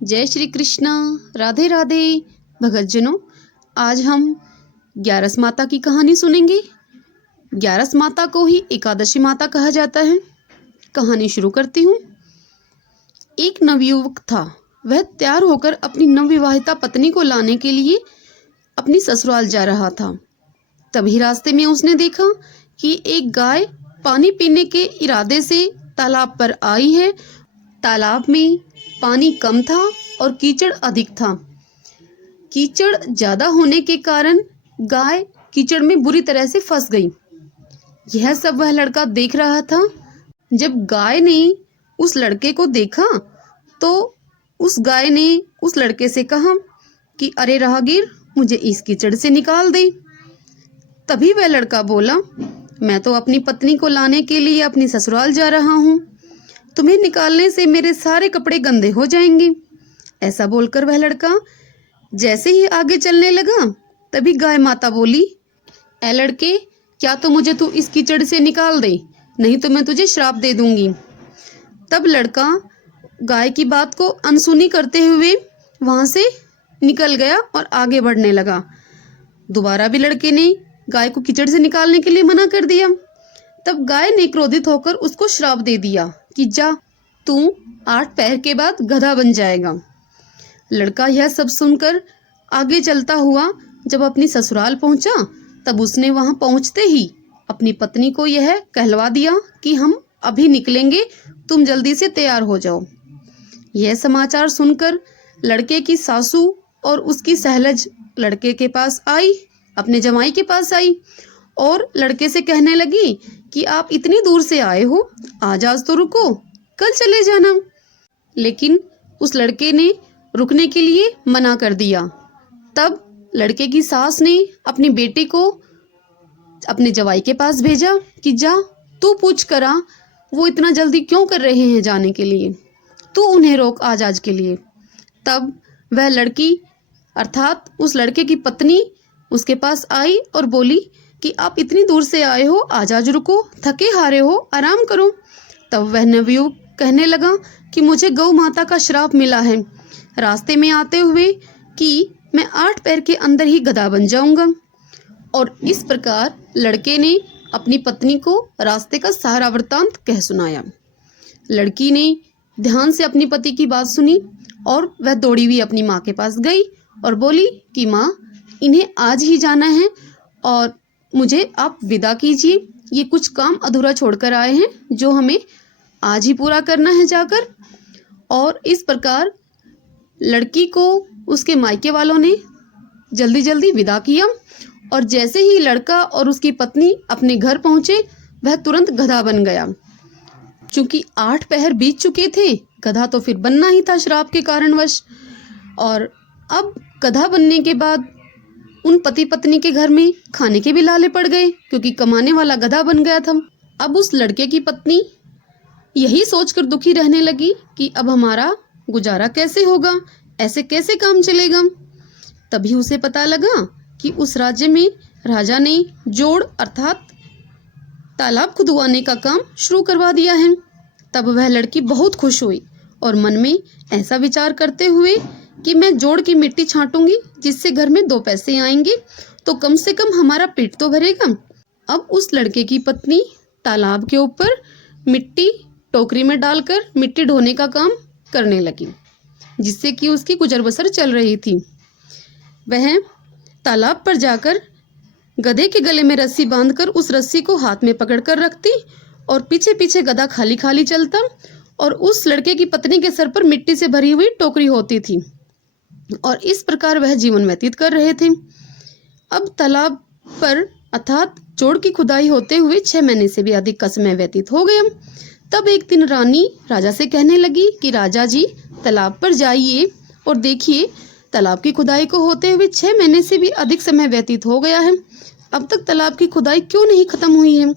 जय श्री कृष्णा। राधे राधे भगतजनों, आज हम ग्यारस माता की कहानी सुनेंगे। ग्यारस माता को ही एकादशी माता कहा जाता है। कहानी शुरू करती हूँ। एक नवयुवक था। वह तैयार होकर अपनी नवविवाहिता पत्नी को लाने के लिए अपनी ससुराल जा रहा था। तभी रास्ते में उसने देखा कि एक गाय पानी पीने के इरादे से तालाब पर आई है। तालाब में पानी कम था और कीचड़ अधिक था। कीचड़ ज्यादा होने के कारण गाय कीचड़ में बुरी तरह से फंस गई। यह सब वह लड़का देख रहा था। जब गाय ने उस लड़के को देखा तो उस गाय ने उस लड़के से कहा कि अरे राहगीर, मुझे इस कीचड़ से निकाल दे। तभी वह लड़का बोला, मैं तो अपनी पत्नी को लाने के लिए अपनी ससुराल जा रहा हूँ। तुम्हें निकालने से मेरे सारे कपड़े गंदे हो जाएंगे। ऐसा बोलकर वह लड़का जैसे ही आगे चलने लगा, तभी गाय माता बोली, ऐ लड़के, क्या तो मुझे तू इस कीचड़ से निकाल दे, नहीं तो मैं तुझे श्राप दे दूंगी। तब लड़का गाय की बात को अनसुनी करते हुए वहां से निकल गया और आगे बढ़ने लगा। दोबारा भी लड़के ने गाय को कीचड़ से निकालने के लिए मना कर दिया। तब गाय ने क्रोधित होकर उसको श्राप दे दिया कि जा, तू 8 पैर के बाद गधा बन जाएगा। लड़का यह सब सुनकर आगे चलता हुआ जब अपनी ससुराल पहुंचा, तब उसने वहां पहुंचते ही अपनी पत्नी को यह कहलवा दिया कि हम अभी निकलेंगे, तुम जल्दी से तैयार हो जाओ। यह समाचार सुनकर लड़के की सासू और उसकी सहलज लड़के के पास आई, अपने जमाई के पास आई और लड़के से कहने लगी कि आप इतनी दूर से आए हो, आज तो रुको, कल चले जाना। लेकिन उस लड़के ने रुकने के लिए मना कर दिया। तब लड़के की सास ने अपनी बेटी को अपने जवाई के पास भेजा कि जा, तू पूछ करा वो इतना जल्दी क्यों कर रहे हैं जाने के लिए, तू उन्हें रोक आज के लिए। तब वह लड़की अर्थात उस लड़के की पत्नी उसके पास आई और बोली कि आप इतनी दूर से आए हो, आज रुको, थके हारे हो, आराम करो। तब वह नवयुवक कहने लगा कि मुझे गौ माता का श्राप मिला है रास्ते में आते हुए कि मैं 8 पैर के अंदर ही गधा बन जाऊंगा। और इस प्रकार लड़के ने अपनी पत्नी को रास्ते का सारा वृत्तांत कह सुनाया। लड़की ने ध्यान से अपनी पति की बात सुनी और वह दौड़ी हुई अपनी माँ के पास गई और बोली कि माँ, इन्हें आज ही जाना है और मुझे आप विदा कीजिए। ये कुछ काम अधूरा छोड़कर आए हैं जो हमें आज ही पूरा करना है जाकर। और इस प्रकार लड़की को उसके मायके वालों ने जल्दी जल्दी विदा किया और जैसे ही लड़का और उसकी पत्नी अपने घर पहुंचे, वह तुरंत गधा बन गया। चूंकि 8 पहर बीत चुके थे, गधा तो फिर बनना ही था श्राप के कारणवश। और अब गधा बनने के बाद उन पति पत्नी के घर में खाने के भी लाले पड़ गए, क्योंकि कमाने वाला गधा बन गया था। अब उस लड़के की पत्नी यही सोचकर दुखी रहने लगी कि अब हमारा गुजारा कैसे होगा, ऐसे कैसे काम चलेगा। तभी उसे पता लगा कि उस राज्य में राजा ने जोड़ अर्थात तालाब खुदवाने का काम शुरू करवा दिया है। तब वह लड़की बहुत खुश हुई और मन में ऐसा विचार करते हुए कि मैं जोड़ की मिट्टी छांटूंगी, जिससे घर में 2 पैसे आएंगे तो कम से कम हमारा पेट तो भरेगा। अब उस लड़के की पत्नी तालाब के ऊपर मिट्टी टोकरी में डालकर मिट्टी ढोने का काम करने लगी, जिससे कि उसकी गुजर बसर चल रही थी। वह तालाब पर जाकर गधे के गले में रस्सी बांधकर उस रस्सी को हाथ में पकड़कर रखती और पीछे पीछे गधा खाली खाली चलता और उस लड़के की पत्नी के सर पर मिट्टी से भरी हुई टोकरी होती थी। और इस प्रकार वह जीवन व्यतीत कर रहे थे। अब तालाब पर अर्थात जोड़ की खुदाई होते हुए 6 महीने से भी अधिक का समय व्यतीत हो गया। तब एक दिन रानी राजा से कहने लगी कि राजा जी, तालाब पर जाइए और देखिए, तालाब की खुदाई को होते हुए 6 महीने से भी अधिक समय व्यतीत हो गया है, अब तक तालाब की खुदाई क्यों नहीं खत्म हुई है?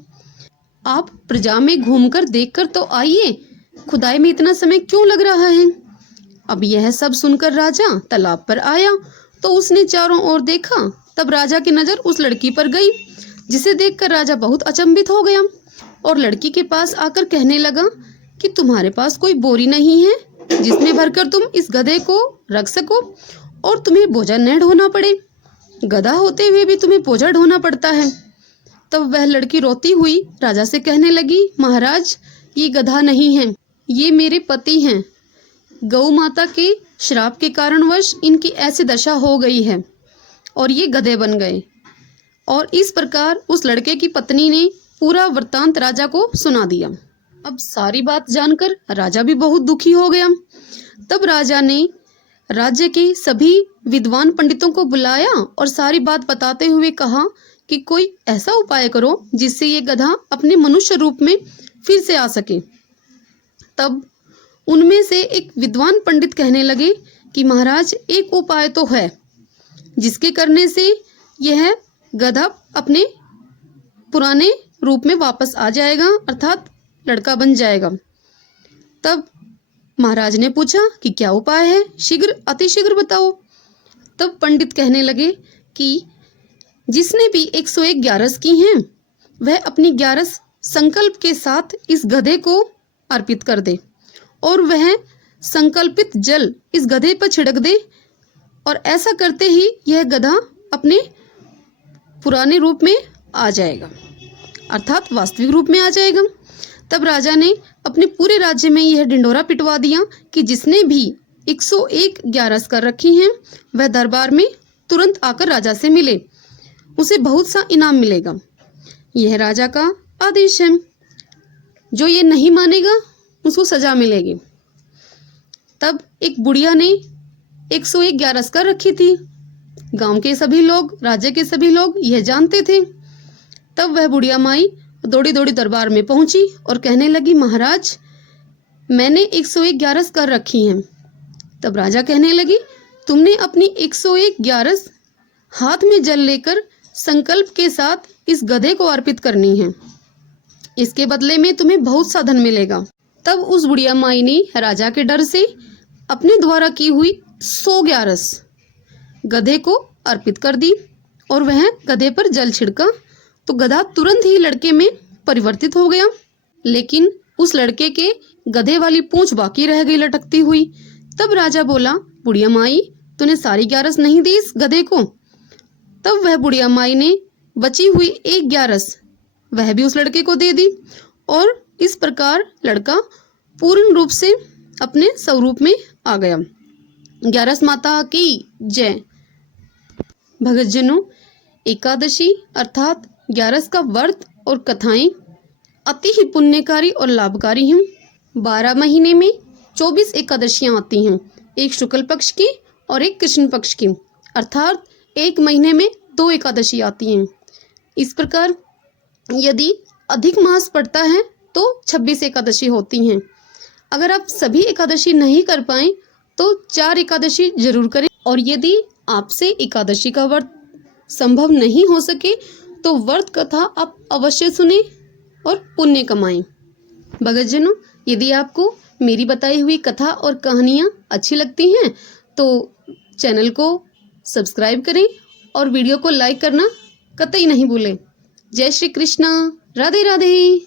आप प्रजा में घूमकर देखकर तो आइए, खुदाई में इतना समय क्यों लग रहा है? अब यह सब सुनकर राजा तालाब पर आया तो उसने चारों ओर देखा। तब राजा की नजर उस लड़की पर गई, जिसे देखकर राजा बहुत अचंभित हो गया और लड़की के पास आकर कहने लगा कि तुम्हारे पास कोई बोरी नहीं है जिसमें भरकर तुम इस गधे को रख सको और तुम्हें बोझा न ढोना पड़े। गधा होते हुए भी तुम्हें बोझा ढोना पड़ता है। तब वह लड़की रोती हुई राजा से कहने लगी, महाराज, ये गधा नहीं है, ये मेरे पति हैं। गौ माता के श्राप के कारणवश इनकी ऐसी दशा हो गई है और ये गधे बन गए। और इस प्रकार उस लड़के की पत्नी ने पूरा वृत्तांत राजा को सुना दिया। अब सारी बात जानकर राजा भी बहुत दुखी हो गया। तब राजा ने राज्य के सभी विद्वान पंडितों को बुलाया और सारी बात बताते हुए कहा कि कोई ऐसा उपाय करो जिससे ये गधा अपने मनुष्य रूप में फिर से आ सके। तब उनमें से एक विद्वान पंडित कहने लगे कि महाराज, एक उपाय तो है जिसके करने से यह गधा अपने पुराने रूप में वापस आ जाएगा, अर्थात लड़का बन जाएगा। तब महाराज ने पूछा कि क्या उपाय है, शीघ्र अतिशीघ्र बताओ। तब पंडित कहने लगे कि जिसने भी 101 ग्यारस की हैं वह अपनी ग्यारस संकल्प के साथ इस गधे को अर्पित कर दे और वह संकल्पित जल इस गधे पर छिड़क दे और ऐसा करते ही यह गधा अपने पुराने रूप में आ जाएगा, अर्थात वास्तविक रूप में आ जाएगा। तब राजा ने अपने पूरे राज्य में यह ढिंढोरा पिटवा दिया कि जिसने भी 101 ग्यारस कर रखी हैं वह दरबार में तुरंत आकर राजा से मिले, उसे बहुत सा इनाम मिलेगा। यह राजा का आदेश है। जो ये नहीं मानेगा उसको सजा मिलेगी। तब एक बुढ़िया ने 101 ग्यारस कर रखी थी। गांव के सभी लोग, राज्य के सभी लोग यह जानते थे। तब वह बुढ़िया माई दौड़ी दौड़ी दरबार में पहुंची और कहने लगी, महाराज, मैंने 101 ग्यारस कर रखी हैं। तब राजा कहने लगी, तुमने अपनी 101 ग्यारस हाथ में जल लेकर संकल्प के साथ इस गधे को अर्पित करनी है, इसके बदले में तुम्हें बहुत सा धन मिलेगा। तब उस बुढ़िया माई ने राजा के डर से अपने द्वारा की हुई 100 ग्यारस गधे को अर्पित कर दी और वह गधे पर जल छिड़का तो गधा तुरंत ही लड़के में परिवर्तित हो गया। लेकिन उस लड़के के गधे वाली पूंछ बाकी रह गई लटकती हुई। तब राजा बोला, बुढ़िया माई, तूने सारी ग्यारस नहीं दी इस गधे को। तब वह बुढ़िया माई ने बची हुई 1 ग्यारस वह भी उस लड़के को दे दी और इस प्रकार लड़का पूर्ण रूप से अपने स्वरूप में आ गया। ग्यारस माता की जय। भगतजनों, एकादशी अर्थात ग्यारस का व्रत और कथाएं अति ही पुण्यकारी और लाभकारी हैं। 12 महीने में 24 एकादशियां आती हैं, एक शुक्ल पक्ष की और एक कृष्ण पक्ष की, अर्थात एक महीने में 2 एकादशी आती हैं। इस प्रकार यदि अधिक मास पड़ता है तो 26 एकादशी होती हैं। अगर आप सभी एकादशी नहीं कर पाएं तो 4 एकादशी जरूर करें और यदि आपसे एकादशी का व्रत संभव नहीं हो सके तो व्रत कथा आप अवश्य सुने और पुण्य कमाएं। भगतजनों, यदि आपको मेरी बताई हुई कथा और कहानियाँ अच्छी लगती हैं तो चैनल को सब्सक्राइब करें और वीडियो को लाइक करना कतई नहीं भूलें। जय श्री कृष्णा। राधे राधे।